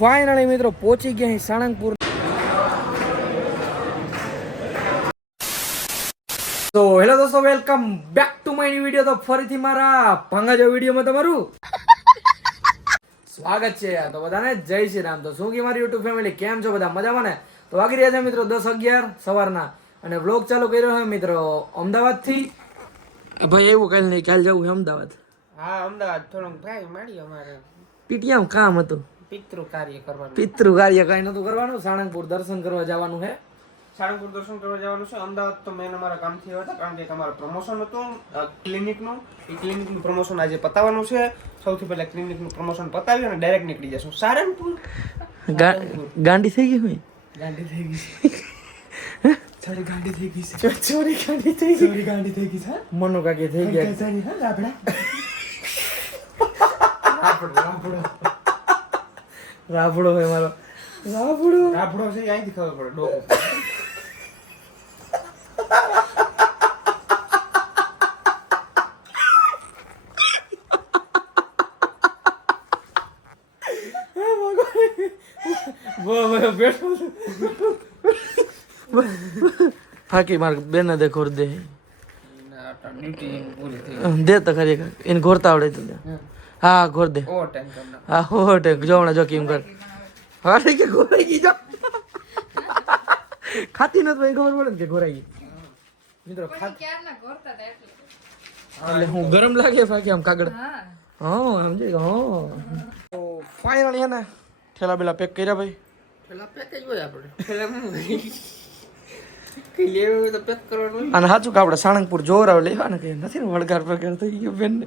Finally મિત્રો પહોંચી ગયા સાળંગપુર. તો હેલો દોસ્તો, welcome back to my new video. તો ફરીથી મારા ભાંગા જેવા વિડીયોમાં તમારું સ્વાગત છે. તો બધાને જય શ્રી રામ. તો શું કે મારી યુટ્યુબ ફેમિલી કેમ છો બધા? મજામાં ને? તો વાગી રહ્યા છે મિત્રો 10:11 સવારના અને વ્લોગ ચાલુ કર્યો છે મિત્રો અમદાવાદથી. ભાઈ એવું કાલે નહીં, કાલે જવું છે અમદાવાદ. હા, અમદાવાદ થોડુંક ટ્રાય મારી. અમારે પીટીએમ કામ હતું, પિતૃ કાર્ય કરવાનું. પિતૃ કાર્ય કઈ નતું કરવાનું. સાળંગપુર દર્શન કરવા જવાનું છે. સાળંગપુર દર્શન કરવા જવાનું છે. અમદાવાદ તો મેન અમારા કામથી હતા, કારણ કે અમારું પ્રમોશન હતું ક્લિનિકનું. એ ક્લિનિકનું પ્રમોશન આજે પતાવવાનું છે. સૌથી પહેલા ક્લિનિકનું પ્રમોશન પતાવી અને ડાયરેક્ટ નીકળી જશું સાળંગપુર. ગાંડી થઈ ગઈ હોય. ગાંડી થઈ ગઈ છે. સોરી, ગાંડી થઈ ગઈ છે. સોરી, ગાંડી થઈ ગઈ. સોરી, ગાંડી થઈ ગઈ છે. મનો કાકી થઈ ગયા. સોરી હા, લાપડા. રાફડો હોય મારો. રાફડો છે, અહીંથી ખબર પડે. ડોકો ફાકી માર બેન દે ખોર દે દે તો ખરી એને ઘોરતા આવડે તો હા ઘોર દે. હા હોટે જોવણા જો કેમ કર. હા કે ઘોરાઈ ગઈ જો ખાતી નથી ખબર પડે ને કે ઘોરાઈ ગઈ મિત્રો. એટલે હું ગરમ લાગે ફાકી આમ કાગળ. હા સમજી ગયો. તો ફાઇનલી હે ને ઠેલા બેલા પેક કર્યા ભાઈ. પેલા પેક જ હોય આપણે. પેલા કઈ લેવું તો પેક કરવાનું. અને સાચું કે આપણે સાળંગપુર જોરાવ લેવા ને કે નથી ને વળગાર પ્રકાર થઈ ગયો બેન ને.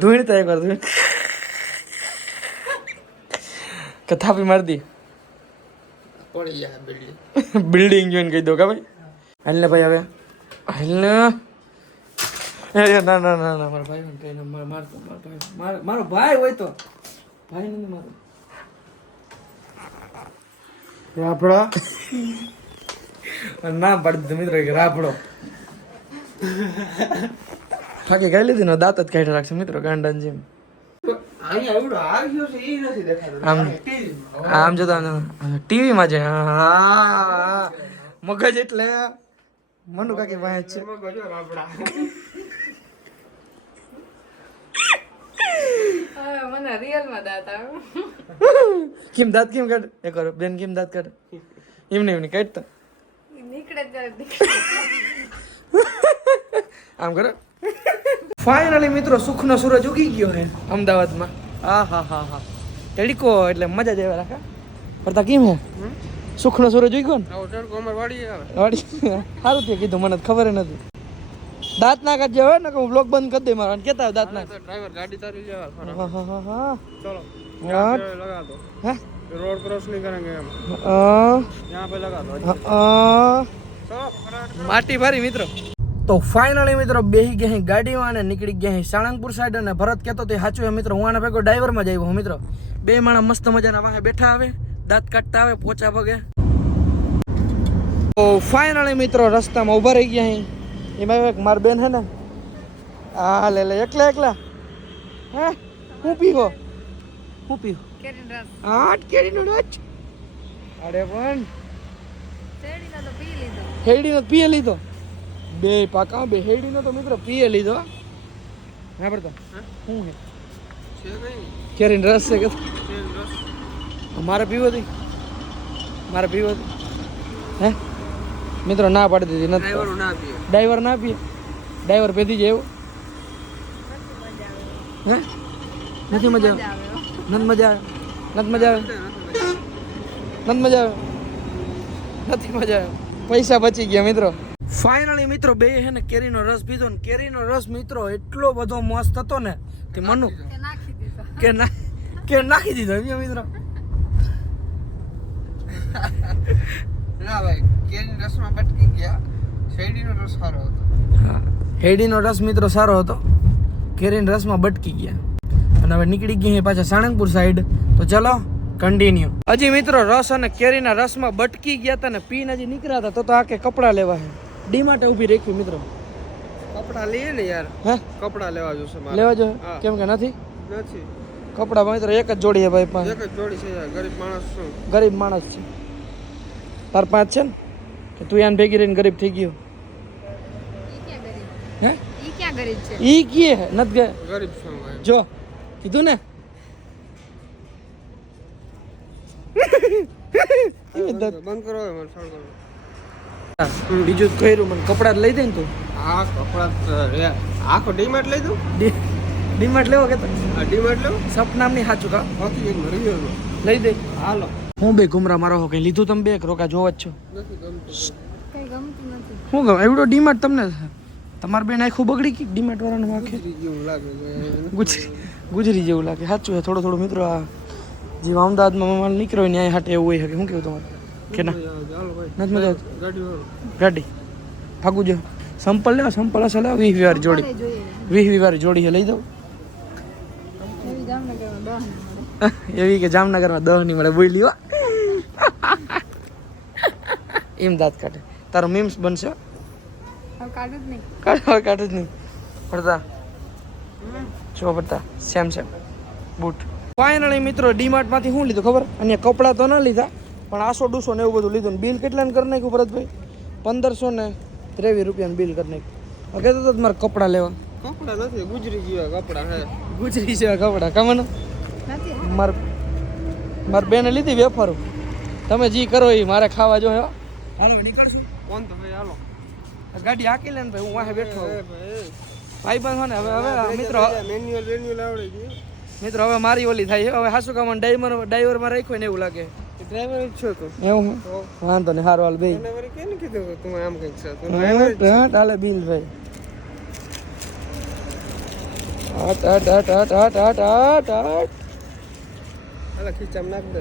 ધૂણતા એકવાર ધૂણ કે થાપી મારી દી પડી જાય બિલ્ડિંગ. બિલ્ડિંગ જોઈને કહી દો કે ભાઈ હાલ ને ભાઈ હવે હાલ ને. ના ના ના ના મારા ભાઈ કઈ ના મારતો મારો ભાઈ હોય તો ભાઈ નથી મારો. રાફડા ના પાડી દીધું મિત્રો કે રાફડો. થાકી ખાઈ લીધી ને દાંત જ કાઢી રાખશે મિત્રો ગાંડાની જેમ. અહીંયા એવડો આવ્યો છે એ નથી દેખાતો. આમ જોતા ટીવી માં છે. હા મગજ એટલે મનુ કાકી વાંચ છે. મને રિયલ માં દાંત આવે. કેમ દાંત કેમ કાઢ એ કરો બેન કેમ દાંત કાઢ એમને એમને કાઢતા નીકળે આમ કરો. ફાઇનલી મિત્રો સુખનો સૂરજ ઉગી ગયો હે અમદાવાદમાં. હા હા હા હા તડકો એટલે મજા જ આવે રાખા. પડતા કેમ હે સુખનો સૂરજ ઉગ્યો ને વાડી સારું તે કીધું મને ખબર નથી. દાંત ના કાઢજે હોય ને કે હું બ્લોગ બંધ કરી દે મારા કેતા દાંત ના. ડ્રાઈવર ગાડી તારી જવા. હા હા હા હા ચલો हाँ लगा दो. हैं रोड क्रॉस नहीं करेंगे हम. यहाँ पे लगा दो. માટી ભારી મિત્રો. તો ફાઇનલી મિત્રો બેહી ગયા ગાડીમાં અને નીકળી ગયા સાળંગપુર સાઈડ. અને ભરત કહેતો તે સાચું હે મિત્રો, હું આના ભેગો ડ્રાઈવરમાં જ આવ્યો મિત્રો. બે માણસ મસ્ત મજાના વાહે બેઠા આવે, દાંત કાઢતા આવે, પોચા પગે. તો ફાઇનલી મિત્રો રસ્તામાં ઊભા રહી ગયા. એમાં માર બેન હે ને આ લે લે એકલા એકલા હે હું પીવો હું પીવો કેરીનો રસ. આઠ કેરીનો રસ. અરે પણ શેરડીનો તો પી લીધો. હેડીનો પીએ લીધો. બે પાકા બે હેડીનો તો મિત્રો પીએ લીધો. હા પડતા શું છે કેરીનો રસ છે કે મારે પીવો હતી મારે પીવો હતી હે મિત્રો ના પાડી દીધી નથી. ડ્રાઈવર ના પીએ ડ્રાઈવર પેધી જાય એવું હે નથી મજા આવે નથી મજા આવે નથી મજા આવે નથી મજા આવે નથી મજા આવે. પૈસા બચી ગયા મિત્રો. ફાઇનલી મિત્રો બે હે ને કેરીનો રસ પીધો ને કેરીનો રસ મિત્રો એટલો બધો મસ્ત હતો ને કે મનુ કે નાખી દીધો. કે નાખી દીધો મિત્રો. ના ભાઈ, કેરીના રસમાં બટકી ગયા. શેરડીનો રસ સારો હતો. હા હેડીનો રસ મિત્રો સારો હતો, કેરીના રસમાં બટકી ગયા. અને હવે નીકળી ગયા પાછા સાળંગપુર સાઈડ. તો ચલો કન્ટિન્યુ. હજી મિત્રો રસ અને કેરીના રસમાં બટકી ગયા હતા ને પીને હજી નીકળ્યા હતા તો આકે કપડા લેવા છે. ડી માટે ઊભી રાખ્યું મિત્રો. કપડા લઈએ ને યાર. હે કપડા લેવા જોશે મારે. લેવા જો હા. કેમ કે નથી નથી કપડાં મિત્રો એક જ જોડી છે ભાઈ પાંચ. એક જ જોડી છે યાર, ગરીબ માણસ છું. ગરીબ માણસ છે. તાર પાંચ છે ને કે તું યાન ભેગી રહીને ગરીબ થઈ ગયો? હે ઈ ક્યાં ગરીબ છે? ઈ કીએ નત ગયા ગરીબ છું ભાઈ. જો કીધું ને બંધ કરો હવે મને સળ કરો. બીજું કર્યું મને કપડા લઈ દે ને તું. આ કપડા આખો ડીમાર્ટ લઈ દઉં. ડીમાર્ટ લેવો કે આ ડીમાર્ટ લઉં. સપનામ ની સાચું કા બાકી એક મરી ગયો. લઈ દે. હાલો. હું બે ઘુમરા મારો હો કઈ લીધું તમે બે રોકા જોવા જ છો. નથી ગમતું. કઈ ગમતું નથી. શું ગમે એવડો ડીમાર્ટ તમને તમારે બેન આખું બગડી ગઈ ડીમાર્ટ વાળાનું આખે જેવું લાગે છે. ગુજરી જેવું લાગે સાચું છે થોડું થોડું મિત્રો આ જે અમદાવાદમાં માલ નીકળ્યો હોય ને અહીંયા હાટે એવું હોય છે શું કેવું તમારે કે ના ચાલો ભાઈ. નથી મજા આવતી ગાડી વાળો. ગાડી ભાગું જો સંપલ લેવા સંપલ હશે લેવા 20 વાર જોડી મળે જોઈએ 20 વાર જોડી છે લઈ દઉં એવી જામનગરમાં 10 ના મળે. એવી કે જામનગરમાં 10 ની મળે બોલી હો એમ દાંત કાઢે તારો મીમ્સ બનશે હવે કાઢું જ નહીં. કાઢ જ નહીં પડતા જો પડતા સેમ બૂટ ફાઇનલી મિત્રો ડીમાર્ટ માંથી શું લીધું ખબર અને કપડાં તો ન લીધા પણ 800 200 ને એવું બધું લીધું ને બિલ કેટલાને કરી નાખ્યું ભરતભાઈ 1523 રૂપિયાનું બિલ કરી નાખ્યું કહેતો તો મારે કપડાં લેવા કપડા નથી, ગુજરી ગયા કપડા હે. ગુજરી જેવા કપડાં કમાનું નથી માર બેને લીધી વેફર તમે જી કરો એ મારે ખાવા જો હાલો નીકળશું કોણ તો ભાઈ હાલો. ગાડી હાકી લે ને ભાઈ હું વાહે બેઠો એ ભાઈ ભાઈ બંધ હો ને હવે મિત્રો મેન્યુઅલ આવડે ગયું. મિત્રો હવે મારી ઓલી થાય છે હવે હાસુ કામ ડ્રાઈવરમાં રાખ્યો ને એવું લાગે ડ્રાઈવર જ છો તો. એવું વાંધો ને હારો હાલ ભાઈ એને વળી કેને કીધું કે તું આમ કંઈક છે? તું ડ્રાઈવર જ છે. હાલે બિલ ભાઈ હટ હટ હટ હટ હટ હટ હટ હટ હાલા ખીચામાં નાખ દે.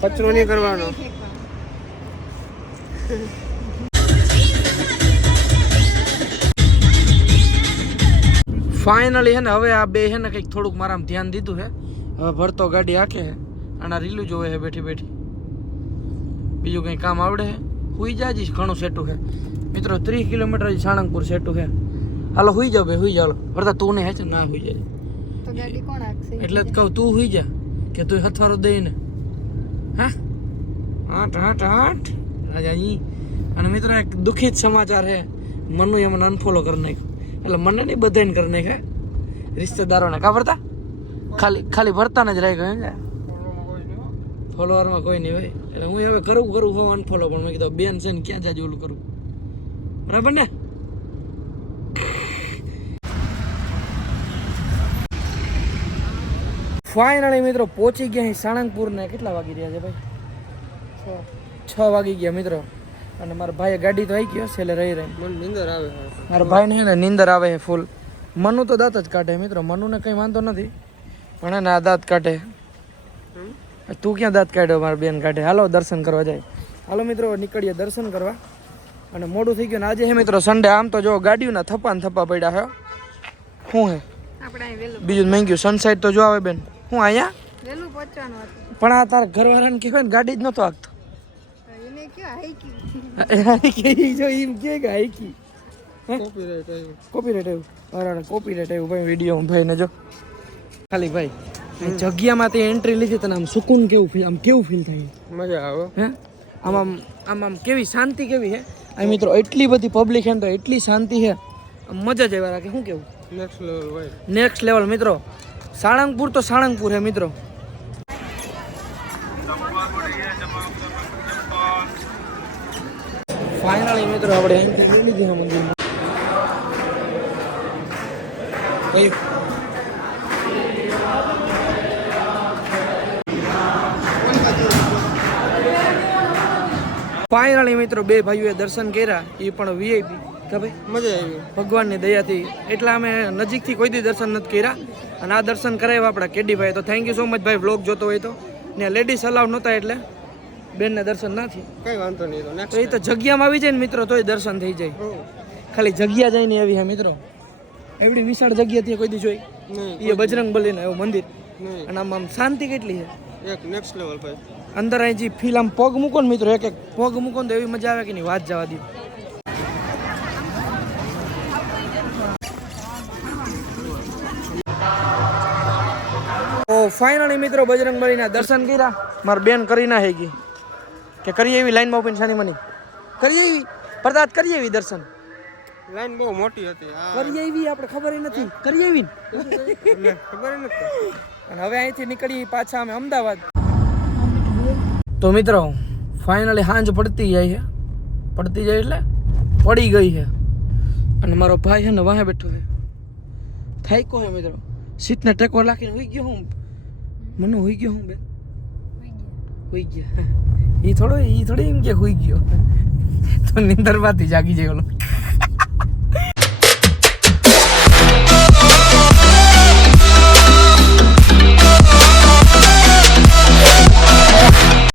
કચરો નહીં કરવાનો. ફાઇનલી હે ને હવે આ બે હે ને કંઈક થોડુંક મારામાં ધ્યાન દીધું હે હવે ભરતો ગાડી આખે હે અને રીલું જોવે હે બેઠી બેઠી બીજું કંઈ કામ આવડે હે હુઈ જાજી ઘણું સેટું હે મિત્રો 30 કિલોમીટર સાળંગપુર સેટું હે હાલો હુઈ જાવ ભાઈ હુઈ જાવ ભરતા તું ને હે છે ના હુઈ જાય તો ગાડી કોણ આખશે? એટલે જ કહું તું હુઈ જા કે તું હથવારો દઈ ને હા હાટ હાટ હાટ રાજાજી અને મિત્રો એક દુઃખિત સમાચાર હે મનુ એમને અનફોલો કરી નાખ્યું એટલે મને નહીં બધાને કરી નાખ્યા રિશ્તેદારોને કા ભરતા ખાલી ભરતાને જ રહી ગયો ને ફોલોવરમાં કોઈ નહીં ભાઈ એટલે હું હવે કરું હોઉં અનફોલો પણ મેં કીધું બેન છે ને ક્યાં જાજુ ઓલું કરું બરાબર ને ફાઇનલી મિત્રો પહોંચી ગયા અહીં સાળંગપુર ને કેટલા વાગી રહ્યા છે ભાઈ 6 વાગી ગયા મિત્રો અને મારા ભાઈએ ગાડી તો આવી ગયો છેલ્લે રહી મને નીંદર આવે. મારા ભાઈને ને નીંદર આવે છે ફૂલ મનુ તો દાંત જ કાઢે મિત્રો મનુને કંઈ વાંધો નથી પણ એને આ દાંત કાઢે તું ક્યાં દાંત કાઢ્યો મારા બેન કાઢે હાલો દર્શન કરવા જાય હાલો મિત્રો નીકળીએ દર્શન કરવા અને મોડું થઈ ગયું ને આજે હે મિત્રો સન્ડે આમ તો જો ગાડીઓના થપ્પા પડ્યા હે શું હે આપણે અહીં વહેલું બીજું મહેંગું સનસાઇડ તો જો આવે બેન હું અહીંયા વહેલું પહોંચવાનું હતું. પણ આ તારા ઘરવાળાને કહેવાય ને ગાડી જ નહોતો આગતો એને કયો હાઈકી જો એમ કે હાઈકી કોપીરાઈટ આવ્યું. કોપીરાઈટ આવ્યું કોપીરાઈટ આવ્યું ભાઈ વિડીયો ભાઈને જો ખાલી ભાઈ આ જગ્યામાં તે એન્ટ્રી લીધી તને આમ સુકૂન કેવું ફીલ થાય મજા આવે. હે આમ કેવી શાંતિ કેવી હે આ મિત્રો એટલી બધી પબ્લિક હે ને તો એટલી શાંતિ હે આમ મજા જ આવ્યા રાખે શું કેવું નેક્સ્ટ લેવલ ભાઈ. નેક્સ્ટ લેવલ મિત્રો સાળંગપુર તો સાળંગપુર હે મિત્રો ફાઇનલી મિત્રો આપણે અહીંથી લઈ લીધી હા મંદિર ફાઇનલી મિત્રો બે ભાઈઓએ દર્શન કર્યા એ પણ વીઆઈપી કે ભાઈ મજા આવી. ભગવાનની દયાથી એટલા અમે નજીકથી કોઈ દી દર્શન નથી કર્યા અને આ દર્શન કરાવ્યા આપણા કેડીભાઈ તો થેન્ક યુ સો મચ ભાઈ વ્લોગ જોતો હોય તો ને લેડીઝ અલાઉડ નહોતા એટલે બેનને દર્શન ના થયા કઈ વાંધો નહીં. તો તો નેક્સ્ટ એ તો જગ્યામાં આવી જાય ને મિત્રો તોય દર્શન થઈ જાય ખાલી જગ્યા જઈને એવી હે મિત્રો એવડી વિશાળ જગ્યા ત્યાં કોઈ દી જોઈ નહીં. એ બજરંગ બલીનું એવું મંદિર નહીં. અને આમ શાંતિ કેટલી છે એક નેક્સ્ટ લેવલ ભાઈ. અંદર અહીં જે ફીલ આમ પગ મૂકો ને મિત્રો એક પગ મૂકો ને તો એવી મજા આવે કે નહીં વાત જવા દો ફાઇનલી મિત્રો બજરંગબલીના દર્શન કર્યા. મારી બેન કરી ના હેગી કે કરી એવી લાઈનમાં ઉભીને સાની મની કરી એવી પ્રદાત કરી એવી દર્શન લાઈન બહુ મોટી હતી કરી એવી આપણે ખબર નથી કરી એવી ખબર નથી. અને હવે અહીંથી નીકળી પાછા અમે અમદાવાદ. તો મિત્રો ફાઇનલી સાંજ પડતી જાય એટલે પડી ગઈ છે અને મારો ભાઈ છે ને વાહે બેઠો છે થાક્યો છે મિત્રો. સીટને ટેકો લાખીને હોઈ ગયો હું મને હોઈ ગયો હું બેન હોઈ ગયા. એ થોડી એમ કે હોઈ ગયો તો નીંદરમાંથી જાગી જાય ઓલો.